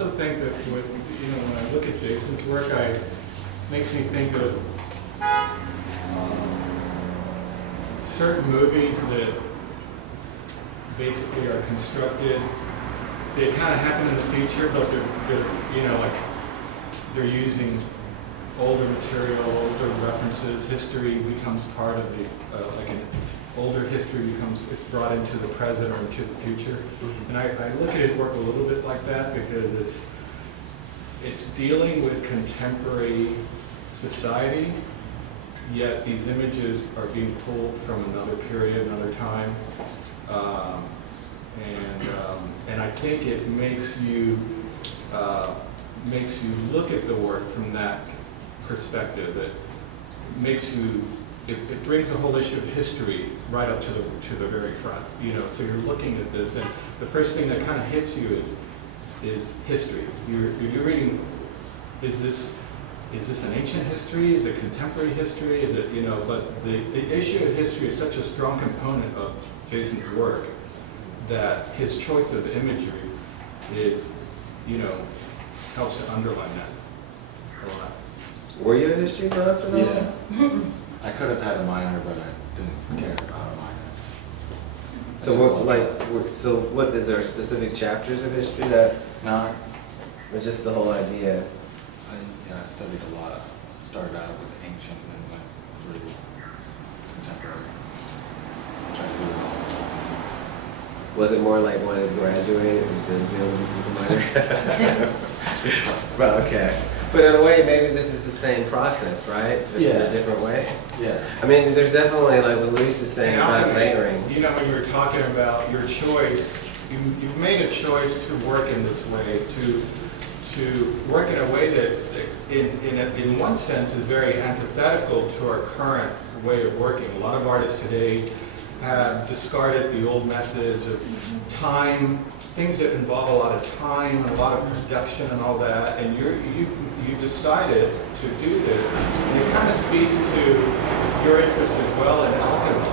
also think that when I look at Jason's work, it makes me think of certain movies that basically are constructed. They kind of happen in the future, but they're like they're using older material, older references. History becomes part of the like an older history it's brought into the present or into the future. And I look at his work a little bit like that because it's dealing with contemporary society, yet these images are being pulled from another period, another time. And I think it makes you look at the work from that perspective. It makes you, it brings the whole issue of history right up to the very front. So you're looking at this, and the first thing that kind of hits you is history. You're reading, is this an ancient history? Is it contemporary history? Is it, but the issue of history is such a strong component of Jason's work that his choice of imagery is, helps to underline that a lot. Were you a history buff at all? Yeah. I could have had a minor, but I didn't care about a minor. So what, is there specific chapters of history that, No, or just the whole idea? I studied a lot. Started out with ancient and went through contemporary. Tried to do it all. Was it more like when it graduated and then deal with the minor? Well, okay. But in a way, maybe this is the same process, right? Just in a different way? Yeah. I mean, there's definitely, like what Luis is saying about layering. When you were talking about your choice, you've made a choice to work in this way, to work in a way that in one sense is very antithetical to our current way of working. A lot of artists today have discarded the old methods of time, things that involve a lot of time and a lot of production and all that, and you decided to do this, and it kind of speaks to your interest as well in alchemy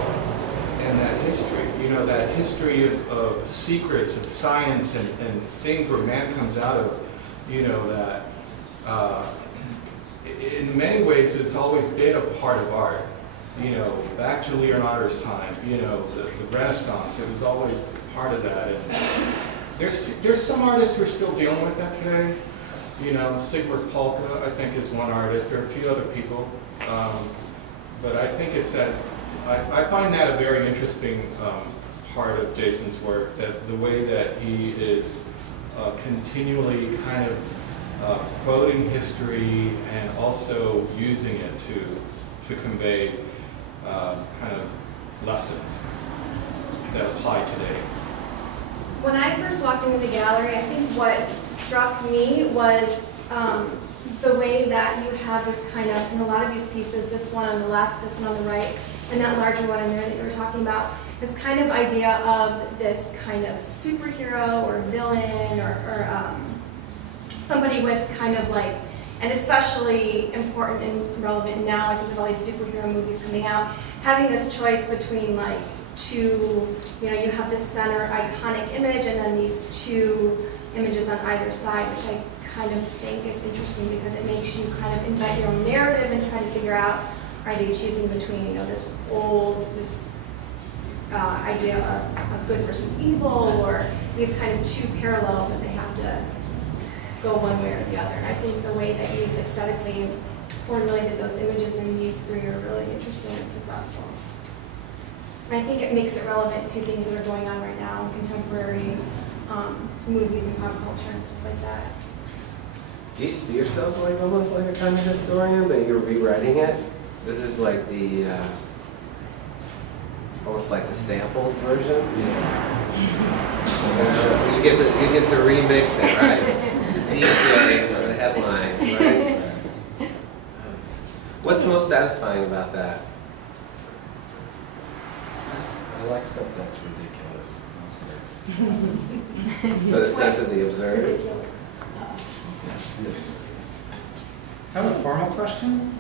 and that history, that history of secrets and science and things where man comes out of, that in many ways it's always been a part of art. Back to Leonardo's time, the Renaissance, it was always part of that. And there's some artists who are still dealing with that today. Sigurd Polka, I think, is one artist. There are a few other people. But I think I find that a very interesting part of Jason's work, that the way that he is continually kind of quoting history and also using it to convey kind of lessons that apply today. When I first walked into the gallery, I think what struck me was the way that you have this kind of, in a lot of these pieces, this one on the left, this one on the right, and that larger one in there that you were talking about, this kind of idea of this kind of superhero or villain or somebody with kind of like, and especially important and relevant now, I think with all these superhero movies coming out, having this choice between like two, you have this center iconic image and then these two images on either side, which I kind of think is interesting because it makes you kind of invent your own narrative and try to figure out, are they choosing between, this idea of good versus evil, or these kind of two parallels that they have to go one way or the other. I think the way that you've aesthetically formulated those images in these three are really interesting and successful. And I think it makes it relevant to things that are going on right now in contemporary movies and pop culture and stuff like that. Do you see yourself like almost like a kind of historian, but you're rewriting it? This is like the almost like the sampled version. Yeah. You get to remix it, right? The DJ or the headlines, right? What's most satisfying about that? I like stuff that's ridiculous, mostly. So the sense of the absurd. I have a formal question.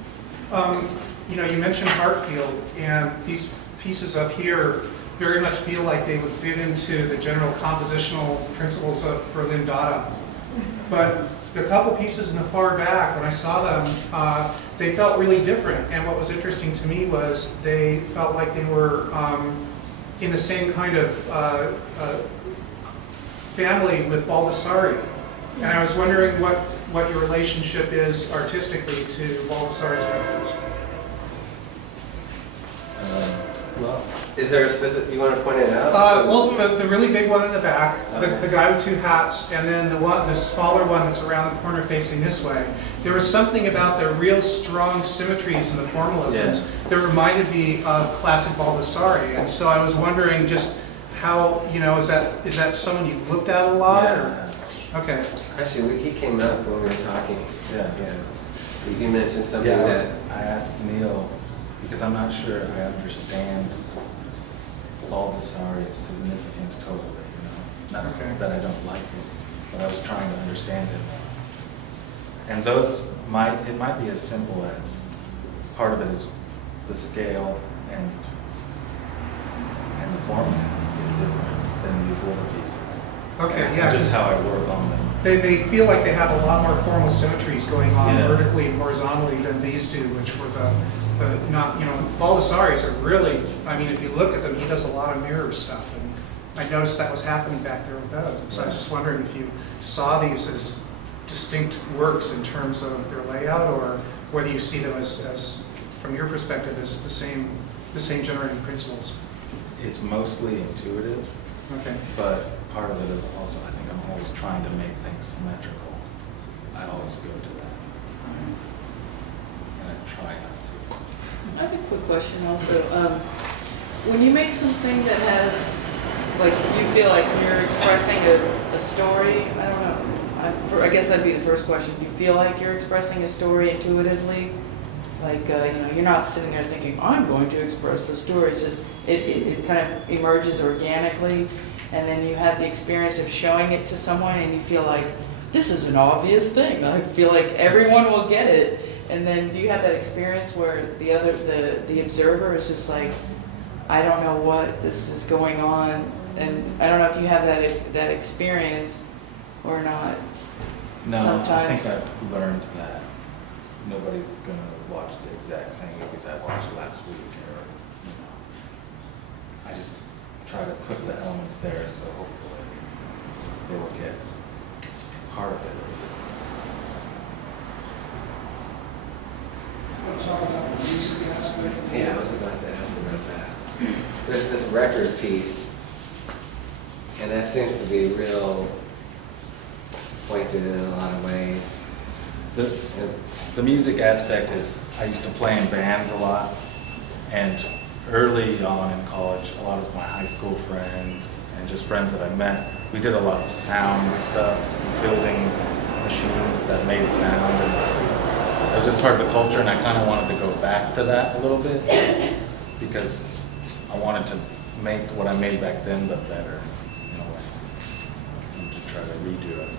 You mentioned Hartfield, and these pieces up here very much feel like they would fit into the general compositional principles of Berlin Dada. But the couple pieces in the far back, when I saw them, they felt really different. And what was interesting to me was they felt like they were in the same kind of family with Baldassare. And I was wondering what your relationship is artistically to Baldassare's records. Well, Is there a specific, you want to point it out? Well, the really big one in the back, the guy with two hats, and then the smaller one that's around the corner facing this way. There was something about the real strong symmetries and the formalisms that reminded me of classic Baldassare, and so I was wondering just how, is that someone you've looked at a lot? yeah. Or? Okay. Actually, he came up when we were talking. Yeah. You mentioned something Yeah, that. I asked Neil, because I'm not sure I understand Baldassare's significance totally, Not Okay. that I don't like it, but I was trying to understand it. And it might be as simple as, part of it is the scale and the format is different than these little pieces. Okay, yeah. Just how I work on them. They feel like they have a lot more formal symmetries going on Yeah. vertically and horizontally than these do, which were Baldassare's are really, if you look at them, he does a lot of mirror stuff, and I noticed that was happening back there with those, and so I was just wondering if you saw these as distinct works in terms of their layout, or whether you see them as from your perspective, as the same generating principles. It's mostly intuitive, Okay. but part of it is also, I think I'm always trying to make things symmetrical. I always go to that. And I try not to. I have a quick question also. When you make something that has, like, you feel like you're expressing a story, I don't know. I guess that'd be the first question. Do you feel like you're expressing a story intuitively? Like, you're not sitting there thinking, I'm going to express the story. It's just, it kind of emerges organically, and then you have the experience of showing it to someone, and you feel like, this is an obvious thing. I feel like everyone will get it. And then do you have that experience where the observer is just like, I don't know what this is going on, and I don't know if you have that experience or not. No, Sometimes. I think I've learned that nobody's going to watch the exact same movies I watched last week, or, I just try to put the elements there, so hopefully they will get part of it at least. Want to talk about the music aspect? Yeah, I was about to ask about that. There's this record piece, and that seems to be real pointed in a lot of ways. The music aspect is, I used to play in bands a lot, and early on in college, a lot of my high school friends and just friends that I met, we did a lot of sound stuff, building machines that made sound, and it was just part of the culture, and I kind of wanted to go back to that a little bit, because I wanted to make what I made back then, but better, in a way, and to try to redo it.